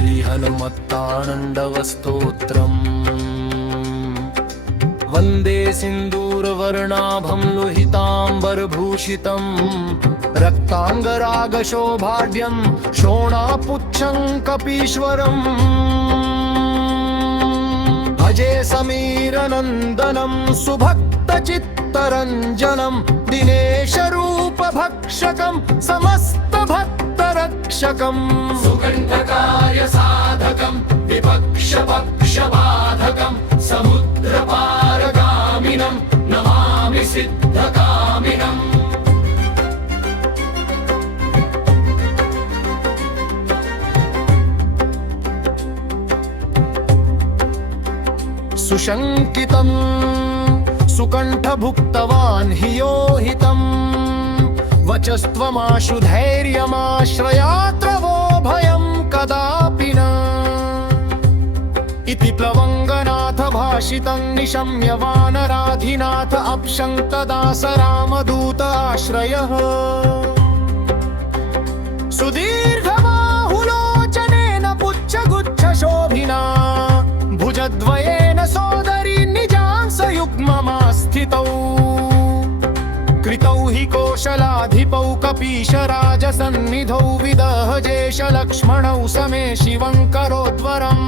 श्रीहनुमत्ताण्डवस्तोत्रम् वन्दे सिन्दूरवर्णाभं लोहिताम्बरभूषितं रक्ताङ्गरागशोभाढ्यं शोणापुच्छं कपीश्वरम् भजे समीरनन्दनं सुभक्तचित्तरञ्जनं दिनेशरूपभक्षकं समस्तभक्तरक्षकम् सुकण्ठकार्यसाधकं विपक्षपक्षबाधकं समुद्रपारगामिनं नमामि सिद्धकामिनम् सुशङ्कितं सुकण्ठभुक्तवान् हि यो हितं वचस्त्वमाशु धैर्यमाश्रयात्र वो भयं कदापि न इति प्लवङ्गनाथ भाषितं निशम्य वानराधिनाथ अप्शङ्क्तदास रामदूत आश्रयः सुदीर्घबाहुलोचनेन पुच्छगुच्छशोभिना भुजद्वयेन सोदरी निजांसयुग्ममास्थितौ कृतौ हि कौशलाधिपौ कपीशराजसन्निधौ विदहजेशलक्ष्मणौ समे शिवं करोद्वरम्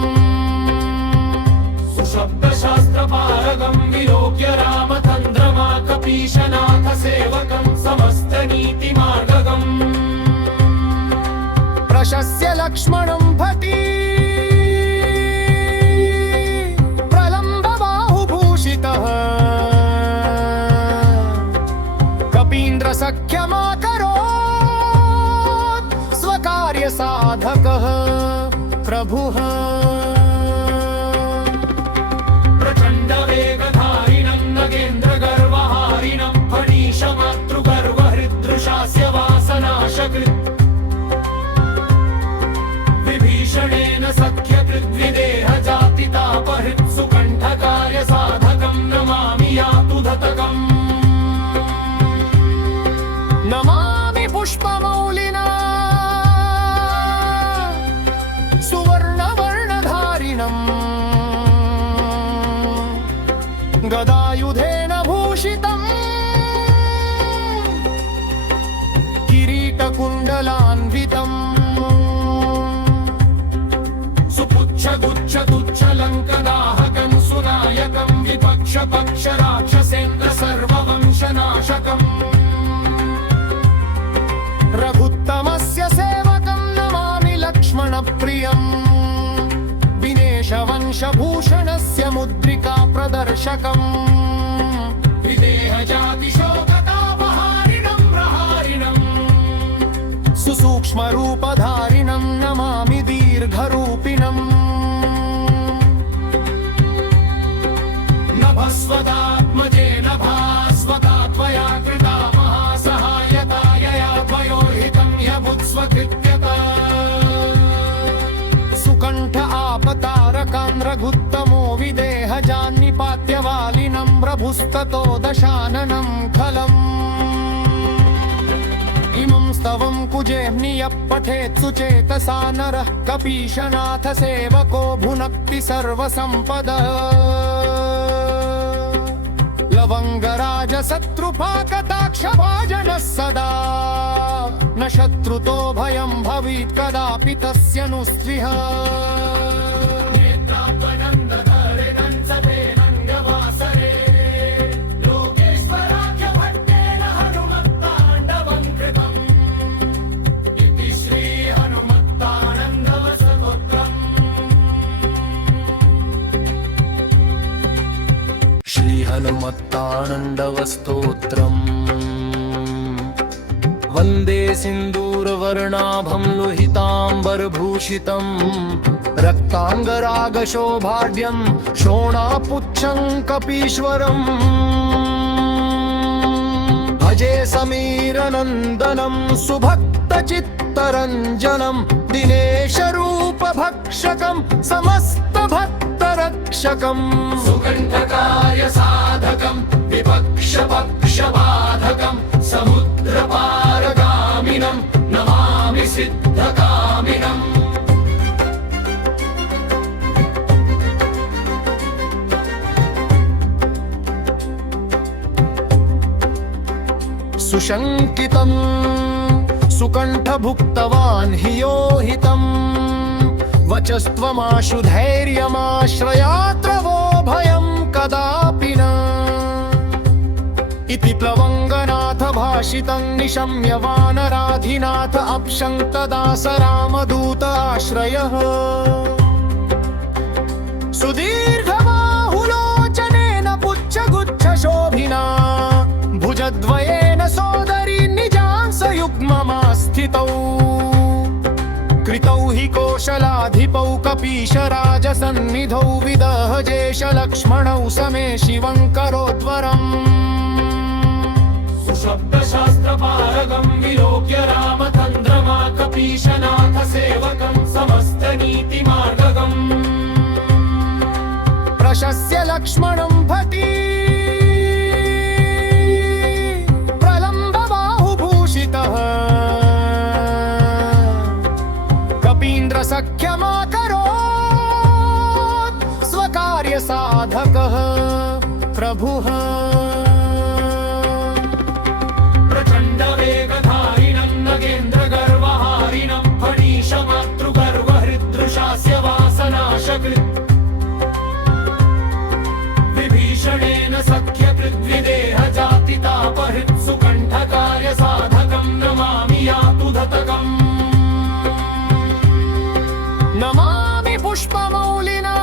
सुशब्दशास्त्रपारगं विलोक्य रामतन्द्रमा कपीशनाथ सेवकं समस्तनीतिमार्गगम् प्रशस्य लक्ष्मणं भटी कपीन्द्रसख्यमाकरोत् स्वकार्यसाधकः प्रभुः प्रचण्डवेगधारिणं नगेन्द्रगर्वहारिणं फणीशमातृगर्वहृदृशास्य वासनाशकृत् विभीषणेन सख्यकृद्विदेहजातितापहृत् सुकण्ठकार्यसाधकं नमामि यातुधतकम् नमामि पुष्पमौलिना सुवर्णवर्णधारिणम् गदायुधेन भूषितम् किरीटकुण्डलान्वितम् सुपुच्छगुच्छतुच्छलङ्कदाहकं सुनायकं विपक्षपक्षराक्षसेन्द्र सर्ववंशनाशकम् रघुत्तमस्य सेवकं नमामि लक्ष्मणप्रियम् विनेशवंशभूषणस्य मुद्रिका प्रदर्शकम् विदेहजातिशोकतापहारिणं प्रहारिणम् सुसूक्ष्मरूपधारिणं नमामि दीर्घरूपिणम् नभस्वदात्मजेन भास्वता त्वया कृता महासहायतायया त्वयोर्हितं ह्यभुत्स्वकृत्यता सुकण्ठ आपतारकान् रघुत्तमो विदेहजान्निपात्य वालिनं प्रभुस्ततो दशाननं खलम् इमं स्तवं कुजेऽह्नियः पठेत् सुचेतसा नरः कपीशनाथ सेवको भुनक्ति सर्वसम्पदः लवङ्गराजशत्रुपाकटाक्षभाजनः सदा न शत्रुतो भयं भवेत् कदापि तस्य नु स्त्रिः श्रीहनुमत्ताण्डवस्तोत्रम् वन्दे सिन्दूरवर्णाभं लोहिताम्बरभूषितं रक्ताङ्गरागशोभाढ्यं शोणापुच्छं कपीश्वरम् भजे समीरनन्दनं सुभक्तचित्तरञ्जनं दिनेशरूपभक्षकं समस्तभक्तरक्षकम् सुकण्ठकार्यसाधकं विपक्षपक्षबाधकं समुद्रपारगामिनं नमामि सिद्धकामिनम् सुशङ्कितं सुकण्ठभुक्तवान् हि योहितं वचस्त्वमाशु धैर्यमाश्रयात्र वो भयं कदापि न इति प्लवङ्गनाथ भाषितं निशम्य वानराधिनाथ अप्शङ्क्तदास रामदूत आश्रयः सुदीर्घबाहुलोचनेन पुच्छगुच्छशोभिना भुजद्वयेन सोदरी निजांसयुग्ममास्थितौ कृतौ हि कौशलाधिपौ कपीशराजसन्निधौ विदहजेश लक्ष्मणौ समे शिवं करोद्वरम् सुशब्दशास्त्रपारगं विलोक्य रामतन्द्रमा कपीशनाथ सेवकं समस्तनीतिमार्गगम् प्रशस्य लक्ष्मणं भटी प्रलम्बबाहुभूषितः कपीन्द्रसख्यमाकरोत् स्वकार्यसाधकः प्रभुः प्रचण्डवेगधारिणं नगेन्द्रगर्वहारिणं फणीशमातृगर्वहृदृशास्य वासनाशकृत् विभीषणेन सख्यकृद्विदेहजातितापहृत् सुकण्ठकार्यसाधकं नमामि यातुधतकम् नमामि पुष्पमौलिना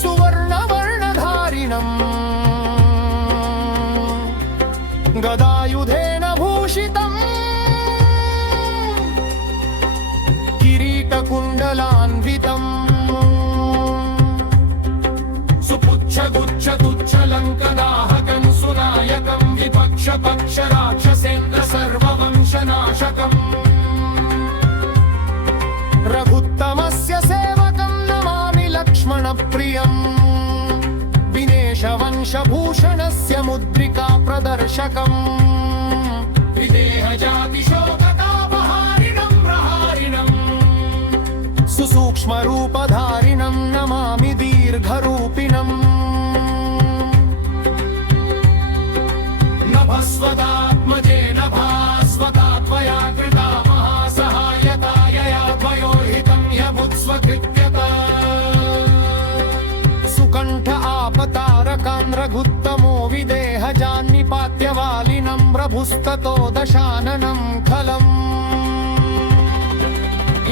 सुवर्णवर्णधारिणम् गदायुधेन भूषितम् किरीटकुण्डलान्वितम् सुपुच्छगुच्छतुच्छलङ्कदाहकं सुनायकं विपक्षपक्षराक्षसेन्द्र सर्ववंशनाशकम् रघुत्तमस्य सेवकं नमामि लक्ष्मणप्रियम् विनेशवंशभूषणस्य मुद्रिका प्रदर्शकम् विदेहजातिशोकतापहारिणं प्रहारिणम् सुसूक्ष्मरूपधारिणं नमामि दीर्घरूपिणम् नभस्वदात्मजेन भास्वता त्वया कृता महासहायता यया त्वयोर्हितं ह्यभुत्स्वकृत्यता सुकण्ठ आपतारकान् रघुत्तमो विदेहजान्निपात्य वालिनं प्रभुस्ततो दशाननं खलम्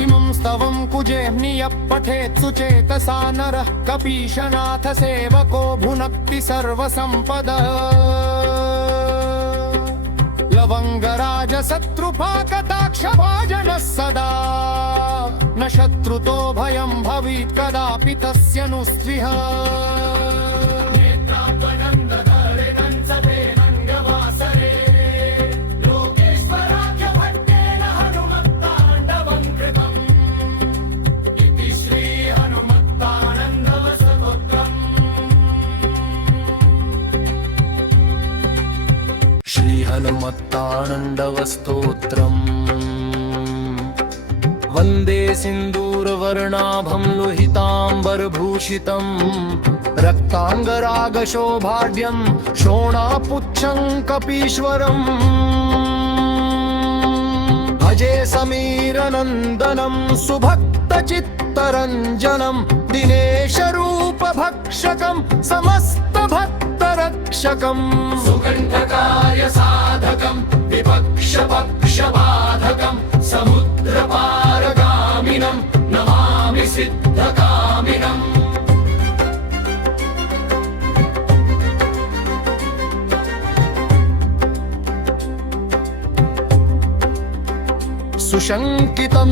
इमं स्तवं कुजेऽह्नियः पठेत् सुचेतसा नरः कपीशनाथ सेवको भुनक्ति सर्वसम्पदः लवङ्गराजशत्रुपाकटाक्षभाजनः सदा न शत्रुतो भयं भवेत् कदापि तस्य नु स्विह लोकेश्वराख्यभट्टेन हनुमत्ताण्डवं कृतम् इति श्रीहनुमत्तानन्दवस्तोत्रम् श्रीहनुमत्तानन्दवस्तोत्रम् वन्दे सिन्दूरवर्णाभं लोहिताम्बरभूषितं रक्ताङ्गरागशोभाढ्यं शोणापुच्छं कपीश्वरम् भजे समीरनन्दनं सुभक्तचित्तरञ्जनं दिनेशरूपभक्षकं समस्तभक्तरक्षकम् सुकण्ठकार्यसाधकं विपक्षपक्षबाधकं समुद्रपारगामिनं नमामि सिद्धकामिनम् सुशङ्कितं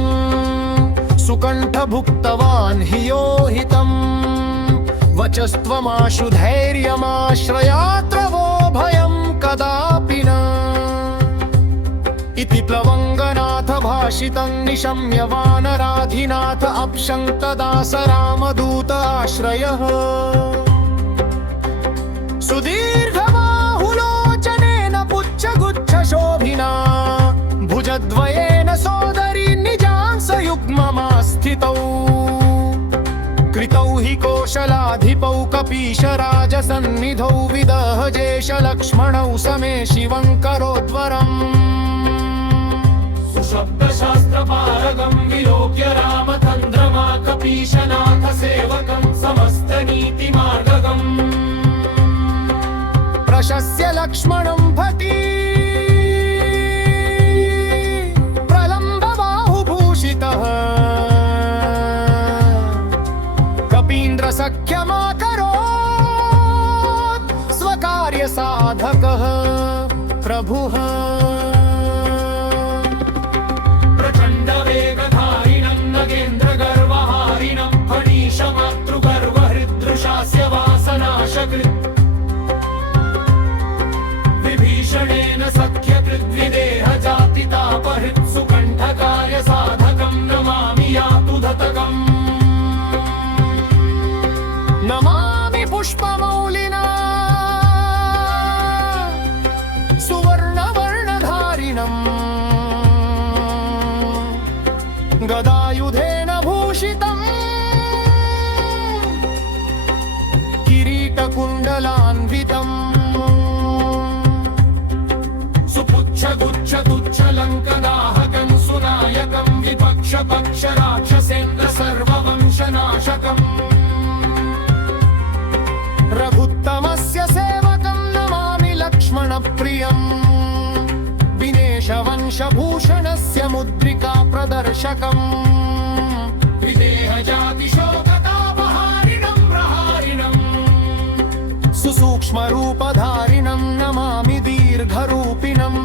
सुकण्ठभुक्तवान् हि योहितं वचस्त्वमाशु धैर्यमाश्रयात्र वो भयं कदापि न इति प्लवङ्गनाथ भाषितं निशम्य वानराधिनाथ अप्शङ्क्तदास रामदूत आश्रयः सुदीर्घबाहुलोचनेन पुच्छगुच्छशोभिना भुजद्वयेन सोदरी निजांसयुग्ममास्थितौ कृतौ हि कोश कौशलाधिपौ कपीशराजसन्निधौ विदहजेश लक्ष्मणौ समे शिवं करोद्वरम् सुशब्दशास्त्रपारगं विलोक्य रामतन्द्रमा कपीशनाथ सेवकं समस्तनीतिमार्गगम् प्रशस्य लक्ष्मणं भटी प्रलम्बबाहुभूषितः कपीन्द्रसख्यमाकरोत् स्वकार्यसाधकः प्रभुः प्रचण्डवेगधारिणं नगेन्द्रगर्वहारिणं फणीशमातृगर्वहृदृशास्य वासनाशकृत् विभीषणेन सख्यकृद्विदेहजातितापहृत् सुकण्ठकार्यसाधकं नमामि यातुधतकम् नमामि पुष्पमौलिना सुवर्णवर्णधारिणम् गदायुधेन भूषितम् किरीटकुण्डलान्वितम् सुपुच्छगुच्छगुच्छलङ्कदाहकं सुनायकं विपक्षपक्षराक्षसेन्द्र सर्ववंशनाशकम् रघुत्तमस्य सेवकं नमामि लक्ष्मणप्रियम् विनेशवंशभूषणस्य मुद्रिका प्रदर्शकम् विदेहजातिशोकतापहारिणं प्रहारिणम् सुसूक्ष्मरूपधारिणं नमामि दीर्घरूपिणम्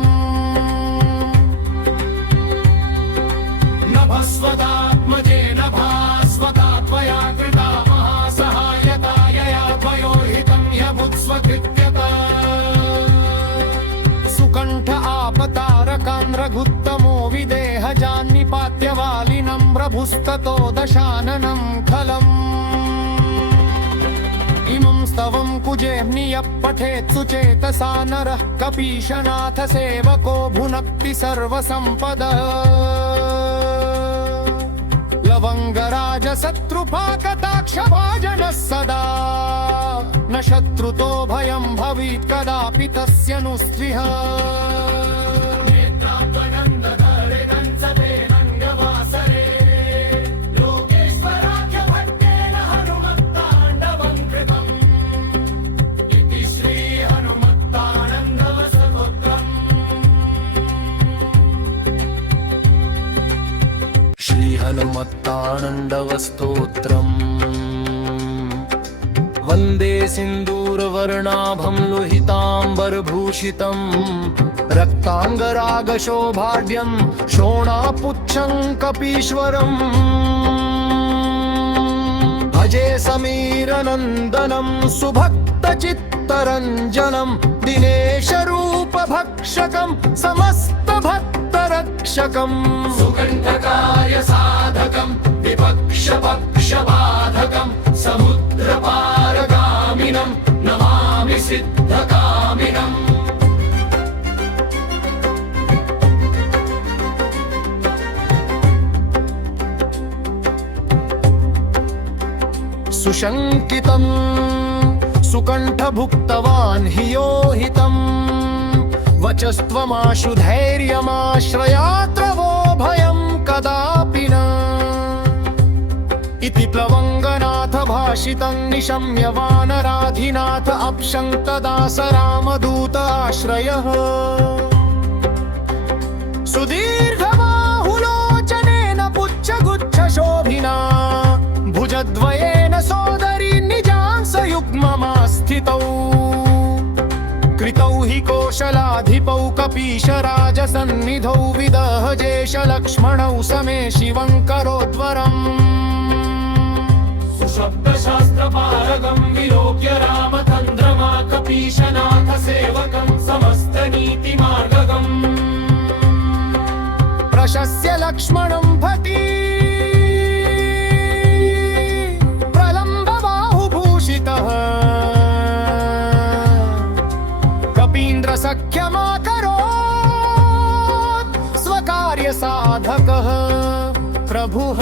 नभस्वदात्मजेन भास्वता त्वया कृता महासहायतायया त्वयोर्हितं ह्यभुत्स्वकृत्यता सुकण्ठ आपतारकान् रघुत्तमो विदेहजान्निपात्यवालिनं प्रभुस्ततो दशाननं खलम् इमं स्तवं कुजेऽह्नियः पठेत् सुचेतसा नरः कपीशनाथ सेवको भुनक्ति सर्वसम्पदः लवङ्गराजशत्रुपाकटाक्षभाजनः सदा न शत्रुतो भयं भवेत् कदापि तस्य नु स्पृह नेत्रात्मनन्दधरिणञ्चतेनङ्गवासरे लोकेश्वराख्यभट्टेन हनुमत्ताण्डवं कृतम् इति श्रीहनुमत्तानन्दवस्तोत्रम् श्रीहनुमत्तानन्दवस्तोत्रम् वन्दे सिन्दूरवर्णाभं लोहिताम्बरभूषितं रक्ताङ्गरागशोभाढ्यं शोणापुच्छं कपीश्वरम् भजे समीरनन्दनं सुभक्तचित्तरञ्जनं दिनेशरूपभक्षकं समस्तभक्तरक्षकम् सुकण्ठकार्यसाधकं विपक्षपक्षबाधकं समुद्रपारगामिनं नमामि सिद्धकामिनम् सुशङ्कितं सुकण्ठभुक्तवान् हि यो हितं वचस्त्वमाशु धैर्यमाश्रयात्र वो भयं कदापि न इति प्लवङ्गनाथ भाषितं निशम्य वानराधिनाथ अप्शङ्क्तदा स रामदूत आश्रयः सुदीर्घबाहुलोचनेन पुच्छगुच्छशोभिना भुजद्वयेन सोदरी निजांसयुग्ममास्थितौ कृतौ हि कौशलाधिपौ कपीशराजसन्निधौ विदहजेश लक्ष्मणौ समे शिवं करोद्वरम् सुशब्दशास्त्रपारगं विलोक्य रामतन्द्रमा कपीशनाथ सेवकं समस्तनीतिमार्गगम् प्रशस्य लक्ष्मणं भटी प्रलम्बबाहुभूषितः कपीन्द्रसख्यमाकरोत् स्वकार्यसाधकः प्रभुः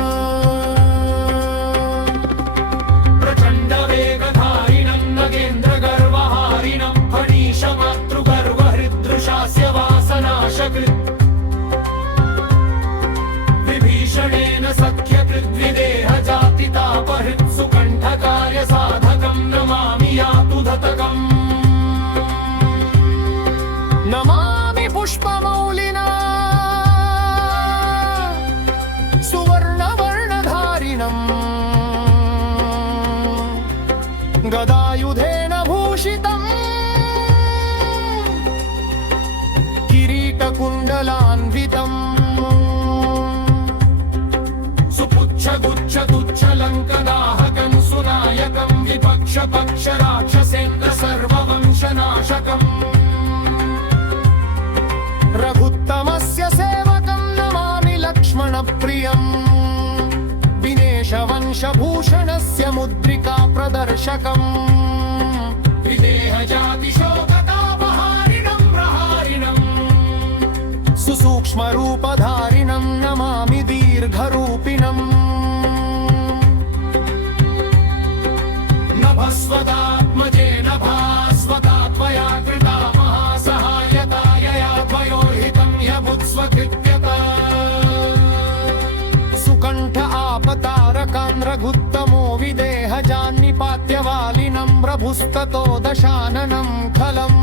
प्रचण्ड पक्ष राक्षसेन्द्र सर्ववंशनाशकम् रघुत्तमस्य सेवकं नमामि लक्ष्मणप्रियम् विनेशवंशभूषणस्य मुद्रिका प्रदर्शकम् विदेहजातिशोकतापहारिणं प्रहारिणम् सुसूक्ष्मरूपधारिणं नमामि दीर्घरूपिणम् नभस्वदात्मजेन भास्वता त्वया कृता महासहायता यया त्वयोर्हितं ह्यभुत्स्वकृत्यता सुकण्ठ आपतारकान् रघुत्तमो विदेहजान्निपात्यवालिनं प्रभुस्ततो दशाननं खलम्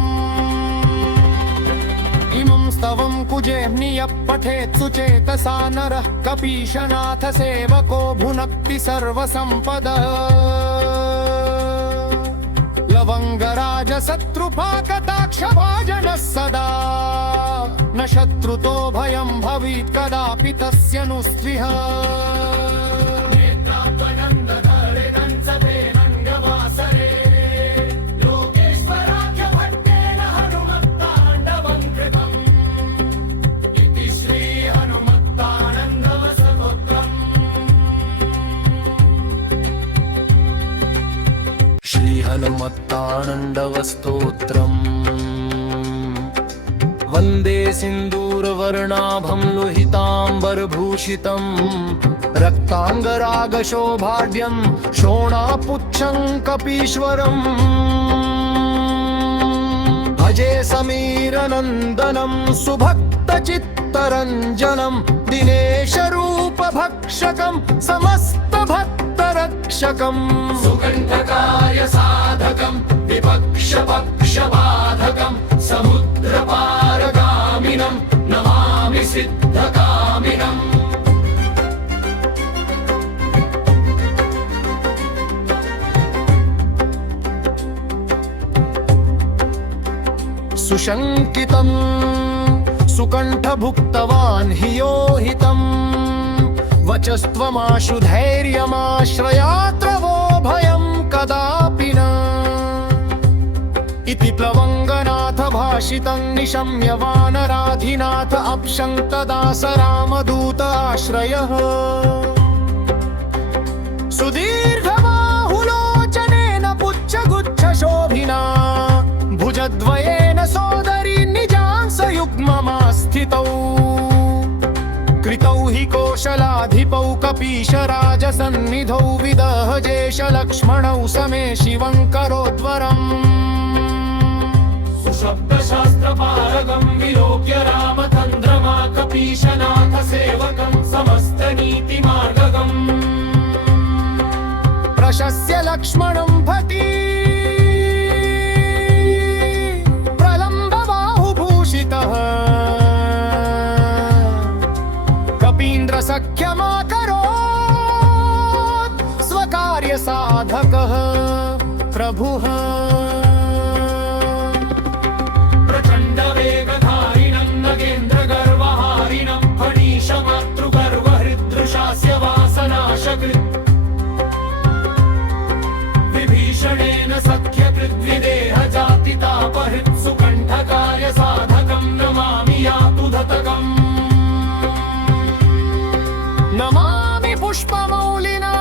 इमं स्तवं कुजेऽह्नियः पठेत् सुचेतसा नरः कपीशनाथ सेवको भुनक्ति सर्वसम्पदः लवङ्गराजशत्रुपाकटाक्षभाजनः सदा न शत्रुतो भयं भवेत् कदापि तस्य नु स्विह हनुमत्ताण्डवस्तोत्रम् वन्दे सिन्दूरवर्णाभं लोहिताम्बरभूषितं रक्ताङ्गरागशोभाढ्यं शोणापुच्छं कपीश्वरम् भजे समीरनन्दनं सुभक्तचित्तरञ्जनं दिनेशरूपभक्षकं समस्तभक्तरक्षकम् सुकण्ठकाय साधकं विपक्षपक्षबाधकं समुद्रपारगामिनं नमामि सिद्धकामिनम् सुशङ्कितं सुकण्ठभुक्तवान् हि यो हितम् वचस्त्वमाशु धैर्यमाश्रयात्र वो भयं कदापि न इति प्लवङ्गनाथ भाषितं निशम्य वानराधिनाथ अप्शङ्क्तदास रामदूत आश्रयः सुदीर्घबाहुलोचनेन पुच्छगुच्छशोभिना भुजद्वयेन सोदरी निजांसयुग्ममास्थितौ कृतौ हि कौशलाधिपौ कपीशराजसन्निधौ विदहजेशलक्ष्मणौ समे शिवं करोद्वरम् सुशब्दशास्त्रपारगं विलोक्य रामचन्द्रमा कपीशनाथ सेवकं समस्तनीतिमार्गगम् प्रशस्य लक्ष्मणं भटी प्रलम्बबाहुभूषितः कपीन्द्रसख्यमाकरोत् स्वकार्यसाधकः प्रभुः प्रचण्डवेगधारिणं नगेन्द्रगर्वहारिणं फणीशमातृगर्वहृदृशास्य वासनाशकृत् विभीषणेन सख्यकृद्विदेहजातितापहृत् सुकण्ठकाय साधकं नमामि यातुधतकम् नमामि पुष्पमौलिना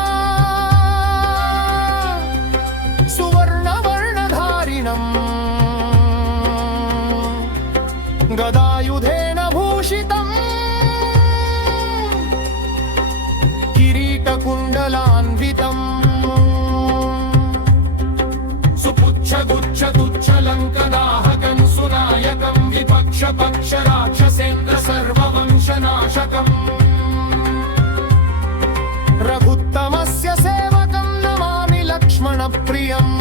सुवर्णवर्णधारिणम् गदायुधेन भूषितम् किरीटकुण्डलान्वितम् सुपुच्छगुच्छगुच्छलङ्कदाहकं सुनायकं विपक्षपक्षराक्षसेन्द्र सर्ववंशनाशकम् रघुत्तमस्य सेवकं नमामि लक्ष्मणप्रियम्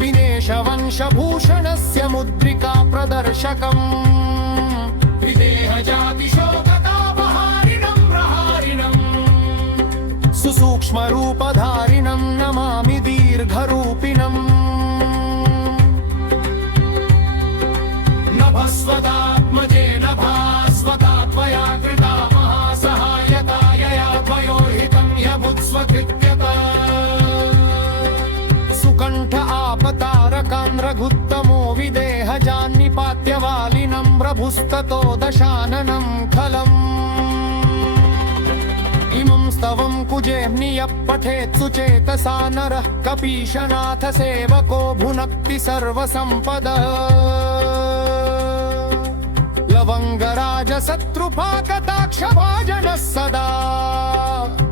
विनेशवंशभूषणस्य मुद्रिका प्रदर्शकम् विदेहजातिशोकतापहारिणं प्रहारिणम् सुसूक्ष्मरूपधारिणं नमामि दीर्घरूपिणम् नभस्वदात्मजेन भास्वता त्वया कृता महासहायता यया त्वयोर्हितं ह्यभुत्स्वकृत्यता प्रभुस्ततो दशाननं खलम् इमं स्तवं कुजेऽह्नियः पठेत् सुचेतसा नरः कपीशनाथ सेवको भुनक्ति सर्वसम्पदः लवङ्गराज शत्रुपाकटाक्षभाजनः सदा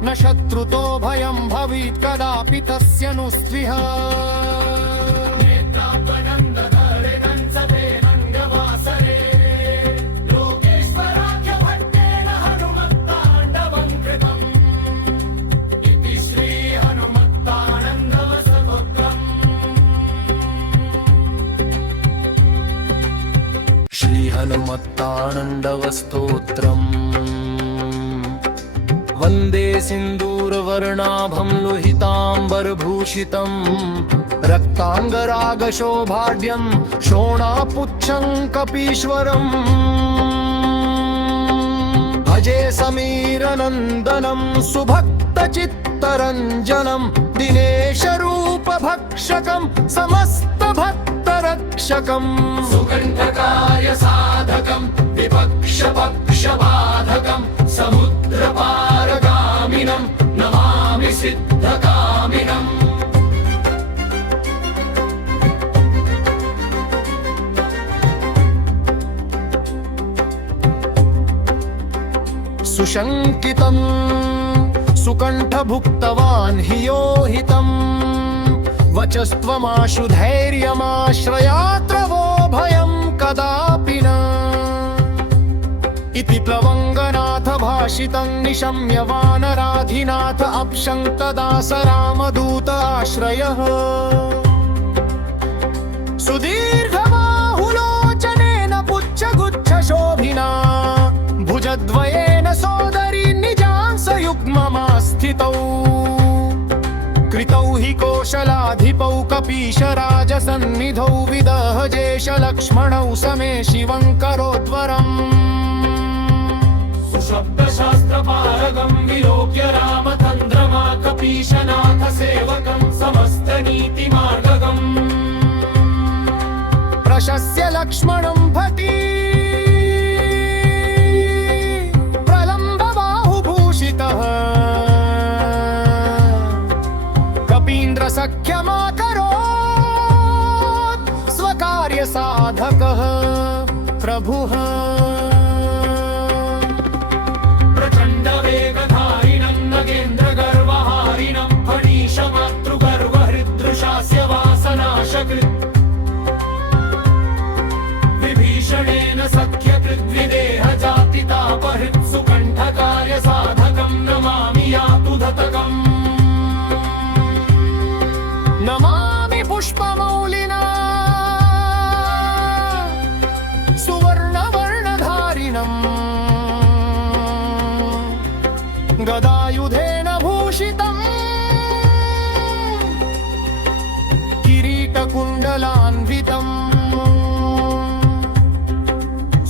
न शत्रुतो भयं भवेत् कदापि तस्य नु स्पृहा हनुमत्ताण्डवस्तोत्रम् वन्दे सिन्दूरवर्णाभं लोहिताम्बरभूषितं रक्ताङ्गरागशोभाढ्यं शोणापुच्छं कपीश्वरम् भजे समीरनन्दनं सुभक्तचित्तरञ्जनं दिनेशरूपभक्षकं समस्तभक्तरक्षकम् सुकण्ठकाय साधकं विपक्षपक्षबाधकं समुद्रपारगामिनं नमामि सिद्धकामिनम् सुशङ्कितं सुकण्ठभुक्तवान् हि यो हितम् वचस्त्वमाशु धैर्यमाश्रयात्र वो भयं कदापि न इति प्लवङ्गनाथ भाषितं निशम्य वानराधिनाथ अप्शङ्कदास रामदूत आश्रयः सुदीर्घबाहुलोचनेन पुच्छगुच्छशोभिना भुजद्वयेन सोदरी निजांसयुग्ममास्थितौ कृतौ हि कौशलाधिपौ कपीशराजसन्निधौ विदहजेश लक्ष्मणौ समे शिवं करोद्वरम् सुशब्दशास्त्रपारगं विलोक्य रामतन्द्रमा कपीशनाथ सेवकं समस्तनीतिमार्गगम् प्रशस्य लक्ष्मणं भटी प्रलम्बबाहुभूषितः सख्यमाकरोत् स्वकार्यसाधकः प्रभुः प्रचण्डवेगधारिणं नगेन्द्रगर्वहारिणं फणीशमातृगर्वहृदृशास्य वासनाशकृत् विभीषणेन सख्यकृद्विदेहजातितापहृत् सुकण्ठकार्यसाधकं नमामि यातुधतकम् नमामि पुष्पमौलिना सुवर्णवर्णधारिणम् गदायुधेन भूषितम् किरीटकुण्डलान्वितम्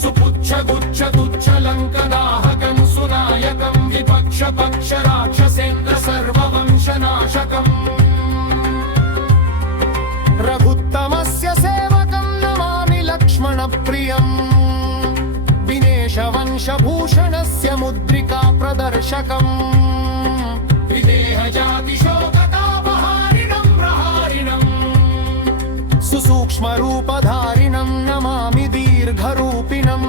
सुपुच्छगुच्छतुच्छलङ्कदाहकं सुनायकं विपक्षपक्षराक्षसेन्द्र सर्ववंशनाशकम् रघुत्तमस्य सेवकं नमामि लक्ष्मणप्रियम् दिनेशवंशभूषणस्य मुद्रिका प्रदर्शकम् विदेहजातिशोकतापहारिणं प्रहारिणम् सुसूक्ष्मरूपधारिणं नमामि दीर्घरूपिणम्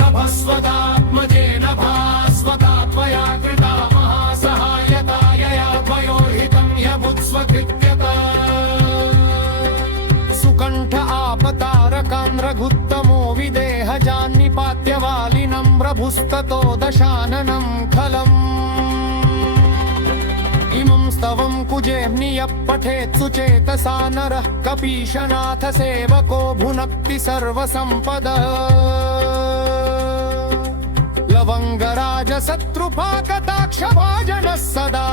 नभस्वदात्मजेन भास्वता त्वया कृता महासहायता यया त्वयोर्हितं ह्यभुत्स्वकृत्यता सुकण्ठ आपतारकान् रघुत्तमो विदेहजान्निपात्य वालिनं प्रभुस्ततो दशाननं खलम् इमं स्तवं कुजेऽह्नियः पठेत् सुचेतसा नरः कपीशनाथ सेवको भुनक्ति सर्वसम्पदः लवङ्गराज शत्रुपाकटाक्षभाजनः सदा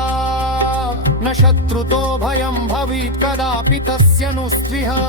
न शत्रुतो भयं भवेत् कदापि तस्य नु स्पृहा